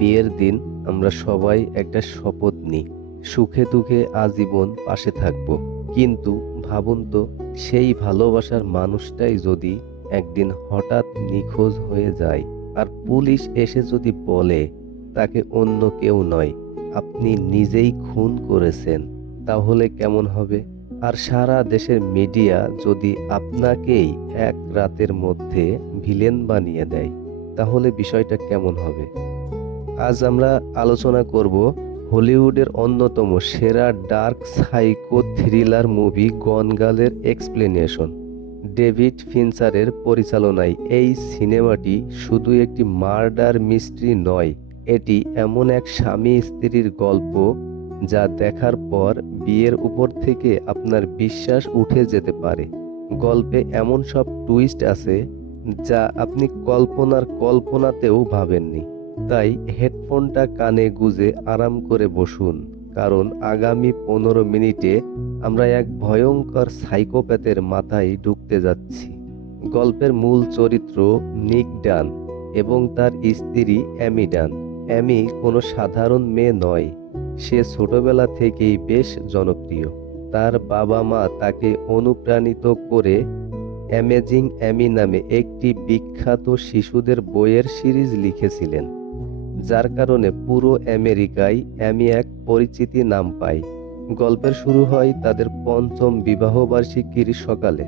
বিয়ের দিন আমরা সবাই একটা শপথ নিই, সুখে দুঃখে আজীবন পাশে থাকব। কিন্তু ভাবুন তো, সেই ভালোবাসার মানুষটাই যদি একদিন হঠাৎ নিখোঁজ হয়ে যায়, আর পুলিশ এসে যদি বলে তাকে অন্য কেউ নয়, আপনি নিজেই খুন করেছেন, তাহলে কেমন হবে? আর সারা দেশের মিডিয়া যদি আপনাকেই এক রাতের মধ্যে ভিলেন বানিয়ে দেয়, তাহলে বিষয়টা কেমন হবে? আজ আমরা আলোচনা করব হলিউডের অন্যতম সেরা ডার্ক সাইকো থ্রিলার মুভি গনগালের এক্সপ্লেনেশন। ডেভিড ফিনচারের পরিচালনায় এই সিনেমাটি শুধু একটি মার্ডার মিস্ট্রি নয়, এটি এমন এক স্বামী স্ত্রীর গল্প যা দেখার পর বিয়ের উপর থেকে আপনার বিশ্বাস উঠে যেতে পারে। গল্পে এমন সব টুইস্ট আছে যা আপনি কল্পনাতেও ভাবেননি। তাই হেডফোনটা কানে গুজে আরাম করে বসুন, কারণ আগামী 15 মিনিটে আমরা এক ভয়ঙ্কর সাইকোপ্যাথের মাথায় ঢুকতে যাচ্ছি। গল্পের মূল চরিত্র নিক ডান এবং তার স্ত্রী অ্যামি ডান। অ্যামি কোনো সাধারণ মেয়ে নয়, সে ছোটবেলা থেকেই বেশ জনপ্রিয়। তার বাবা মা তাকে অনুপ্রাণিত করে অ্যামেজিং অ্যামি নামে একটি বিখ্যাত শিশুদের বইয়ের সিরিজ লিখেছিলেন, যার কারণে পুরো আমেরিকায় অ্যামি এক পরিচিতি নাম পায়। গল্পের শুরু হয় তাদের পঞ্চম বিবাহবার্ষিকীর সকালে।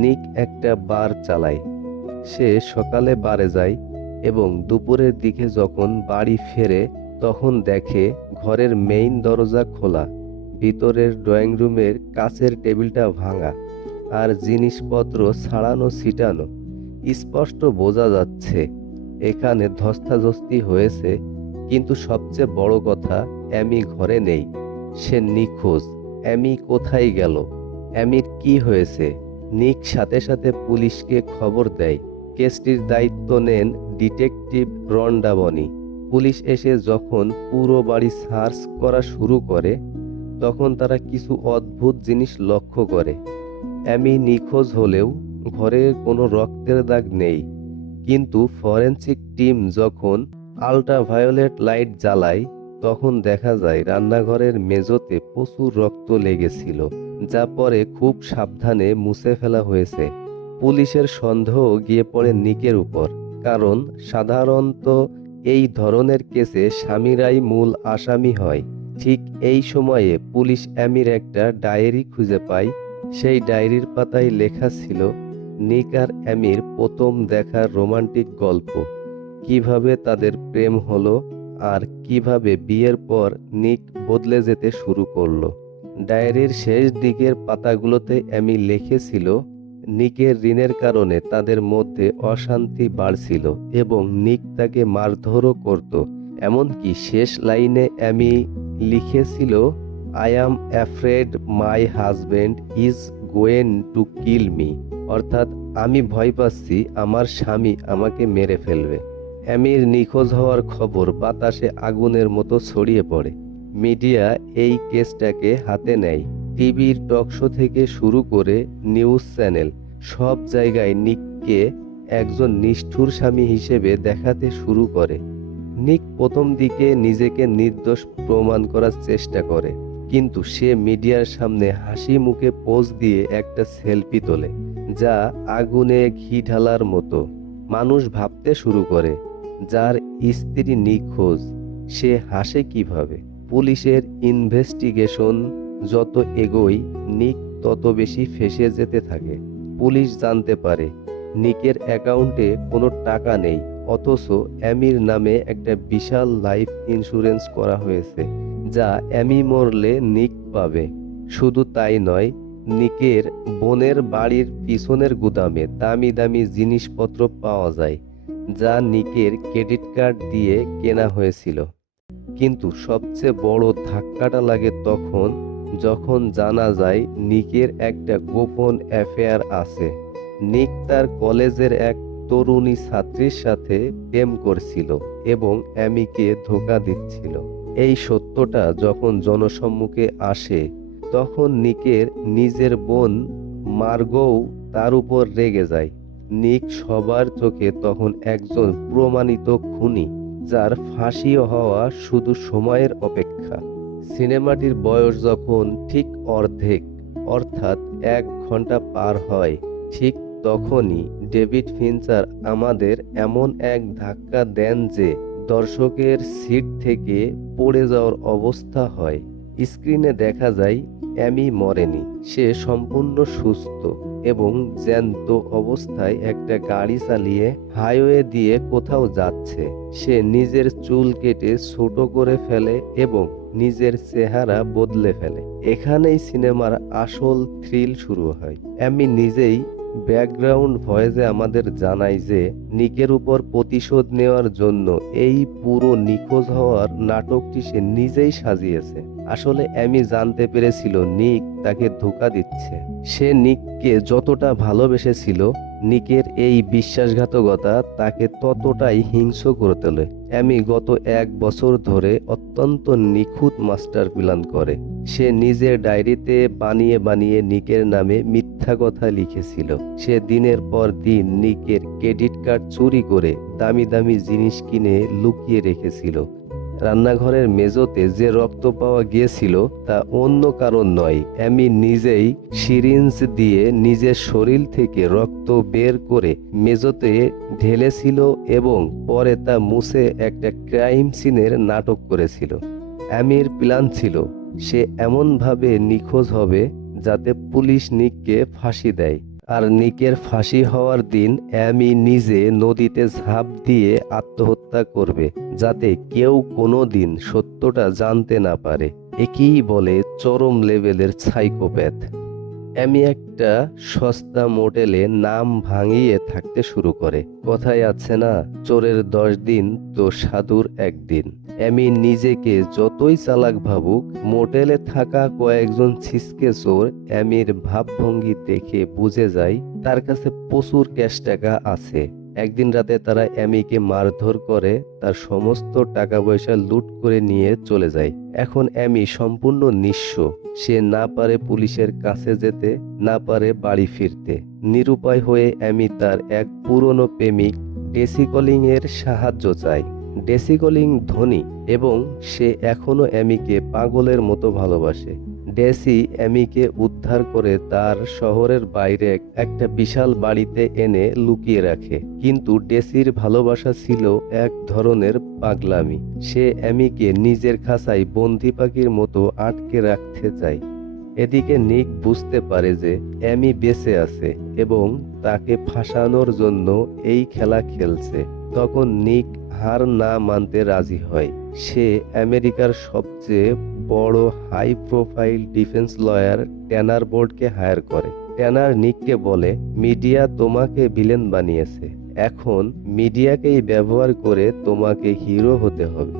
নিক একটা বার চালায়। সে সকালে বারে যায় এবং দুপুরের দিকে যখন বাড়ি ফেরে তখন দেখে ঘরের মেইন দরজা খোলা, ভিতরের ড্রয়িং রুমের কাচের টেবিলটা ভাঙা, আর জিনিসপত্র ছাড়ানো ছিটানো। স্পষ্ট বোঝা যাচ্ছে এখানে ধস্তাধস্তি হয়েছে। কিন্তু সবচেয়ে বড় কথা, অ্যামি ঘরে নেই, সে নিখোঁজ। অ্যামি কোথায় গেল? অ্যামির কি হয়েছে? নিক সাথে সাথে পুলিশকে খবর দেয়। কেসটির দায়িত্ব নেন ডিটেকটিভ রন্ডা বনি। পুলিশ এসে যখন পুরো বাড়ি সার্চ করা শুরু করে, তখন তারা কিছু অদ্ভুত জিনিস লক্ষ্য করে। অ্যামি নিখোঁজ হলেও ঘরে কোনো রক্তের দাগ নেই, কিন্তু ফরেনসিক টিম যখন আল্ট্রাভায়োলেট লাইট জ্বালায় তখন দেখা যায় রান্নাঘরের মেঝেতে প্রচুর রক্ত লেগেছিল, যা পরে খুব সাবধানে মুছে ফেলা হয়েছে। পুলিশের সন্দেহ গিয়ে পড়ে নিকের উপর, কারণ সাধারণত এই ধরনের কেসে স্বামীরাই মূল আসামি হয়। ঠিক এই সময়ে পুলিশ অ্যামির একটা ডায়েরি খুঁজে পায়। সেই ডায়েরির পাতায় লেখা ছিল নিক আর অ্যামির প্রথম দেখার রোমান্টিক গল্প, কিভাবে তাদের প্রেম হলো আর কিভাবে বিয়ের পর নিক বদলে যেতে শুরু করলো। ডায়েরির শেষ দিকের পাতাগুলোতে অ্যামি লিখেছিল নিকের ঋণের কারণে তাদের মধ্যে অশান্তি বাড়ছিল এবং নিক তাকে মারধরও করত। এমনকি শেষ লাইনে অ্যামি লিখেছিল, I am afraid my husband is going to kill me, অর্থাৎ আমি ভয় পাচ্ছি আমার স্বামী আমাকে মেরে ফেলবে। অ্যামির নিখোঁজ হওয়ার খবর বাতাসে আগুনের মতো ছড়িয়ে পড়ে। মিডিয়া এই কেসটাকে হাতে নেয়। টিভির টকশো থেকে শুরু করে নিউজ চ্যানেল, সব জায়গায় নিককে একজন নিষ্ঠুর স্বামী হিসেবে দেখাতে শুরু করে। নিক প্রথম দিকে নিজেকে নির্দোষ প্রমাণ করার চেষ্টা করে, কিন্তু সে মিডিয়ার সামনে হাসি মুখে পোজ দিয়ে একটা সেলফি তোলে, যা আগুনে ঘি ঢালার মতো। মানুষ ভাবতে শুরু করে, যার স্ত্রী নিখোঁজ সে হাসে কিভাবে? পুলিশের ইনভেস্টিগেশন যত এগোয়, নিক তত বেশি ফেঁসে যেতে থাকে। পুলিশ জানতে পারে নিকের অ্যাকাউন্টে কোনো টাকা নেই, অথচ অ্যামির নামে একটা বিশাল লাইফ ইন্স্যুরেন্স করা হয়েছে, যা অ্যামি মরলে নিক পাবে। শুধু তাই নয়, নিকের বোনের বাড়ির পিছনের গুদামে দামি দামি জিনিসপত্র পাওয়া যায়, যা নিকের ক্রেডিট কার্ড দিয়ে কেনা হয়েছিল। কিন্তু সবচেয়ে বড় ধাক্কাটা লাগে তখন, যখন জানা যায় নিকের একটা গোপন অ্যাফেয়ার আছে। নিক তার কলেজের এক তরুণী ছাত্রীর সাথে প্রেম করছিল এবং অ্যামিকে ধোঁকা দিচ্ছিল। এই সত্যটা যখন জনসম্মুখে আসে, তখন নিকের নিজের বোন মার্গও তার উপর রেগে যায়। নিক সবার চোখে তখন একজন প্রমাণিত খুনি, যার ফাঁসি হওয়া শুধু সময়ের অপেক্ষা। সিনেমাটির বয়স যখন ঠিক অর্ধেক, অর্থাৎ 1 ঘন্টা পার হয়, ঠিক তখনই ডেভিড ফিঞ্চার আমাদের এমন এক ধাক্কা দেন যে দর্শকের সিট থেকে পড়ে যাওয়ার অবস্থা হয়। স্ক্রিনে দেখা যায় অ্যামি মরেনি, সে সম্পূর্ণ সুস্থ এবং জ্যান্ত অবস্থায় একটা গাড়ি চালিয়ে হাইওয়ে দিয়ে কোথাও যাচ্ছে। সে নিজের চুল কেটে ছোট করে ফেলে এবং নিজের চেহারা বদলে ফেলে। এখানেই সিনেমার আসল থ্রিল শুরু হয়। অ্যামি নিজেই ব্যাকগ্রাউন্ড ভয়েসে আমাদের জানায় যে নিকের উপর প্রতিশোধ নেওয়ার জন্য এই পুরো নিখোঁজ হওয়ার নাটকটি সে নিজেই সাজিয়েছে। আসলে অ্যামি জানতে পেরেছিল নিক তাকে ধোঁকা দিচ্ছে। সে নিককে যতটা ভালোবেসেছিল, নিকের এই বিশ্বাসঘাতকতা তাকে ততটাই হিংস্র করে তোলে। অ্যামি গত 1 বছর ধরে অত্যন্ত নিখুঁত মাস্টার প্ল্যান করে। সে নিজের ডায়েরিতে বানিয়ে বানিয়ে নিকের নামে মিথ্যা কথা লিখেছিল। সে দিনের পর দিন নিকের ক্রেডিট কার্ড চুরি করে দামি দামি জিনিস কিনে লুকিয়ে রেখেছিল। রান্নাঘরের মেঝেতে যে রক্ত পাওয়া গিয়েছিল তা অন্য কারণ নয়, অ্যামি নিজেই সিরিঞ্জ দিয়ে নিজের শরীর থেকে রক্ত বের করে মেঝেতে ঢেলেছিল এবং পরে তা মুছে একটা ক্রাইম সিনের নাটক করেছিল। অ্যামির প্ল্যান ছিল সে এমনভাবে নিখোঁজ হবে যাতে পুলিশ নিককে ফাঁসি দেয়। আর নিকের ফাঁসি হওয়ার দিন অ্যামি নিজে নদীতে ঝাঁপ দিয়ে আত্মহত্যা করবে, যাতে কেউ কোনোদিন সত্যটা জানতে না পারে। একেই বলে চরম লেভেলের সাইকোপ্যাথ। অ্যামি একটা সস্তা মোটেলে নাম ভাঙিয়ে থাকতে শুরু করে। কথায় আছে না, চোরের 10 দিন তো সাধুর 1 দিন। অ্যামি নিজেকে যতই চালাক ভাবুক, মোটেলে থাকা কয়েকজন ছিচকে চোর অ্যামির ভাবভঙ্গি দেখে বুঝে যায় তার কাছে প্রচুর ক্যাশ টাকা আছে। একদিন রাতে তারা অ্যামিকে মারধর করে তার সমস্ত টাকা পয়সা লুট করে নিয়ে চলে যায়। এখন অ্যামি সম্পূর্ণ নিঃস্ব। সে না পারে পুলিশের কাছে যেতে, না পারে বাড়ি ফিরতে। নিরুপায় হয়ে অ্যামি তার এক পুরনো প্রেমিক ডেসি কলিং এর সাহায্য চায়। ডেসি কলিং ধনী এবং সে এখনো অ্যামিকে পাগলের মতো ভালোবাসে। ডেসি অ্যামিকে উদ্ধার করে তার শহরের বাইরে একটা বিশাল বাড়িতে এনে লুকিয়ে রাখে। কিন্তু ডেসির ভালোবাসা ছিল এক ধরনের পাগলামি। সে অ্যামিকে নিজের খাঁচায় বন্দি পাখির মতো আটকে রাখতে চায়। এদিকে নিক বুঝতে পারে যে অ্যামি বেঁচে আছে এবং তাকে ফাঁসানোর জন্য এই খেলা খেলছে। তখন নিক হার না মানতে রাজি হয়। সে আমেরিকার সবচেয়ে বড় হাই প্রোফাইল ডিফেন্স লয়ার ট্যানার বোর্ডকে হায়ার করে। ট্যানার নিককে বলে, মিডিয়া তোমাকে ভিলেন বানিয়েছে, এখন মিডিয়াকেই ব্যবহার করে তোমাকে হিরো হতে হবে।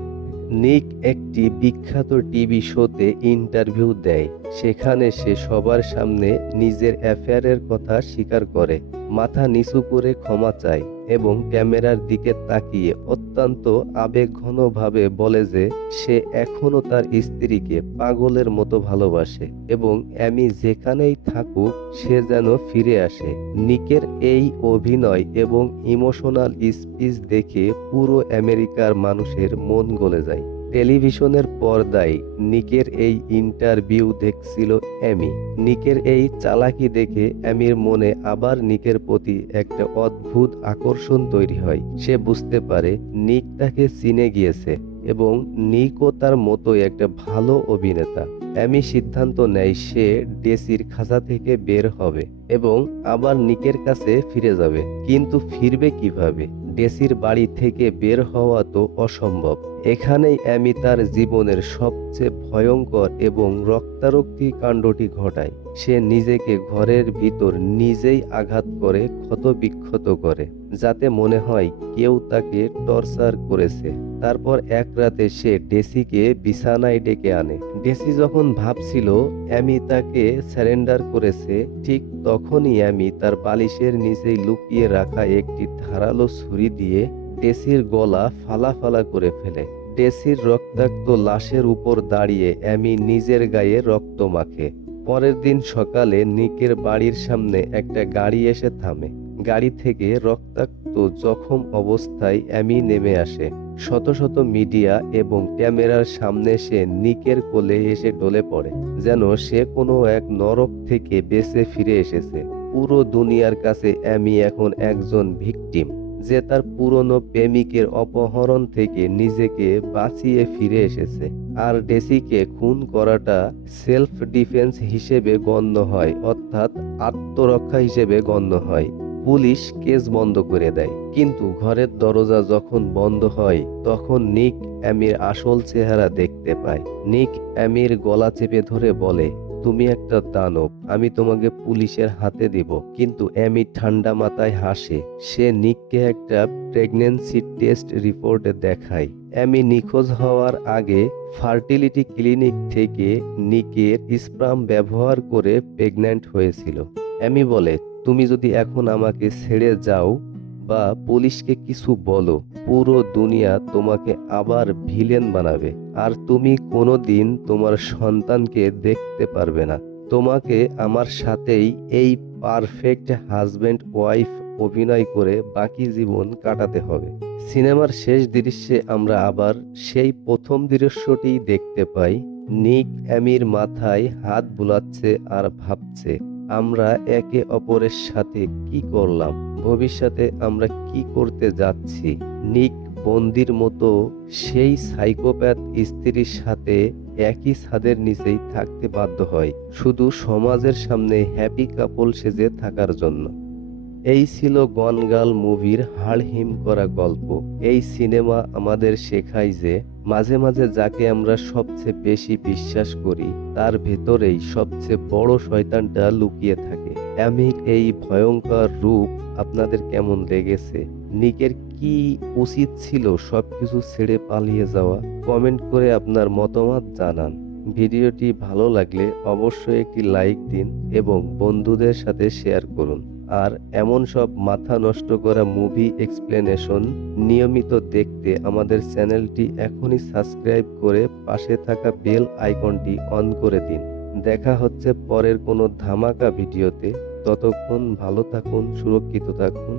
নিক একটি বিখ্যাত টিভি শোতে ইন্টারভিউ দেয়। সেখানে সে সবার সামনে নিজের অ্যাফেয়ারের কথা স্বীকার করে, মাথা নিচু করে ক্ষমা চায় এবং ক্যামেরার দিকে তাকিয়ে অত্যন্ত আবেগঘনভাবে বলে যে সে এখনো তার স্ত্রীকে পাগলের মতো ভালোবাসে এবং অ্যামি যেখানেই থাকুক সে যেন ফিরে আসে। নিকের এই অভিনয় এবং ইমোশনাল স্পিচ দেখে পুরো আমেরিকার মানুষের মন গলে যায়। টেলিভিশনের পর্দায় নিকের এই ইন্টারভিউ দেখছিল অ্যামি। নিকের এই চালাকি দেখে অ্যামির মনে আবার নিকের প্রতি একটা অদ্ভুত আকর্ষণ তৈরি হয়। সে বুঝতে পারে নিক তাকে চিনে গিয়েছে এবং নিকও তার মতোই একটা ভালো অভিনেতা। অ্যামি সিদ্ধান্ত নেয় সে ডেসির খাঁচা থেকে বের হবে এবং আবার নিকের কাছে ফিরে যাবে। কিন্তু ফিরবে কিভাবে? ডেসির বাড়ি থেকে বের হওয়া তো অসম্ভব। এখানেই অ্যামি তার জীবনের সবচেয়ে ভয়ঙ্কর এবং রক্তারক্তি কাণ্ডটি ঘটায়। সে নিজেকে ঘরের ভিতর নিজেই আঘাত করে ক্ষতবিক্ষত করে, যাতে মনে হয় কেউ তাকে টর্চার করেছে। তারপর এক রাতে সে ডেসিকে বিছানায় ডেকে আনে। ডেসি যখন ভাবছিল অ্যামি তাকে সারেন্ডার করেছে, ঠিক তখনই অ্যামি তার বালিশের নিচেই লুকিয়ে রাখা একটি ধারালো ছুরি দিয়ে ডেসির গলা ফালা করে ফেলে। ডেসির রক্তাক্ত লাশের উপর দাঁড়িয়ে অ্যামি নিজের গায়ে রক্ত মাখে। পরের দিন সকালে নিকের বাড়ির সামনে একটা গাড়ি এসে থামে। গাড়ি থেকে রক্তাক্ত জখম অবস্থায় অ্যামি নেমে আসে। শত শত মিডিয়া এবং ক্যামেরার সামনে সে নিকের কোলে এসে ঢলে পড়ে, যেন সে কোনো এক নরক থেকে বেঁচে ফিরে এসেছে। পুরো দুনিয়ার কাছে অ্যামি এখন একজন ভিকটিম, যে তার পুরনো প্রেমিকের অপহরণ থেকে নিজেকে বাঁচিয়ে ফিরে এসেছে। আর ডেসিকে খুন করাটা সেলফ ডিফেন্স হিসেবে গণ্য হয়, অর্থাৎ আত্মরক্ষা হিসেবে গণ্য হয়। পুলিশ কেস বন্ধ করে দেয়, কিন্তু ঘরের দরজা যখন বন্ধ হয় তখন নিক অ্যামির আসল চেহারা দেখতে পায়। নিক অ্যামির গলা চেপে ধরে বলে, তুমি একটা দানব, আমি তোমাকে পুলিশের হাতে দিব। কিন্তু অ্যামি ঠান্ডা মাথায় হাসে। সে নিককে একটা প্রেগন্যান্সি টেস্ট রিপোর্ট দেখায়। অ্যামি নিখোঁজ হওয়ার আগে ফার্টিলিটি ক্লিনিক থেকে নিকের স্পার্ম ব্যবহার করে প্রেগন্যান্ট হয়েছিল। অ্যামি বলে, তুমি যদি এখন আমাকে ছেড়ে যাও বা পুলিশকে কিছু বলো, পুরো দুনিয়া তোমাকে আবার ভিলেন বানাবে, আর তুমি কোনোদিন তোমার সন্তানকে দেখতে পারবে না। তোমাকে আমার সাথেই এই পারফেক্ট হাজব্যান্ড ওয়াইফ অভিনয় করে বাকি জীবন কাটাতে হবে। সিনেমার শেষ দৃশ্যে আমরা আবার সেই প্রথম দৃশ্যটি দেখতে পাই। নিক অ্যামির মাথায় হাত বুলাচ্ছে আর ভাবছে, আমরা একে অপরের সাথে কি করলাম, ভবিষ্যতে আমরা কি করতে যাচ্ছি। নিক বন্দির মতো সেই সাইকোপ্যাথ স্ত্রীর সাথে একই ছাদের নিচেই থাকতে বাধ্য হয়, শুধু সমাজের সামনে হ্যাপি কাপল সেজে থাকার জন্য। এই ছিল গন গার্ল মুভির হাড়হিম করা গল্প। এই সিনেমা আমাদের শেখায় যে মাঝে মাঝে যাকে আমরা সবচেয়ে বেশি বিশ্বাস করি তার ভেতরেই সবচেয়ে বড় শয়তানটা লুকিয়ে থাকে। অ্যামির এই ভয়ঙ্কর রূপ আপনাদের কেমন লেগেছে? নিকের কি উচিত ছিল সবকিছু ছেড়ে পালিয়ে যাওয়া? কমেন্ট করে আপনার মতামত জানান। ভিডিওটি ভালো লাগলে অবশ্যই একটি লাইক দিন এবং বন্ধুদের সাথে শেয়ার করুন। আর এমন সব মাথা নষ্ট করা মুভি এক্সপ্লেনেশন নিয়মিত দেখতে আমাদের চ্যানেলটি এখনই সাবস্ক্রাইব করে পাশে থাকা বেল আইকনটি অন করে দিন। দেখা হচ্ছে পরের কোনো ধামাকা ভিডিওতে। ততক্ষণ ভালো থাকুন, সুরক্ষিত থাকুন।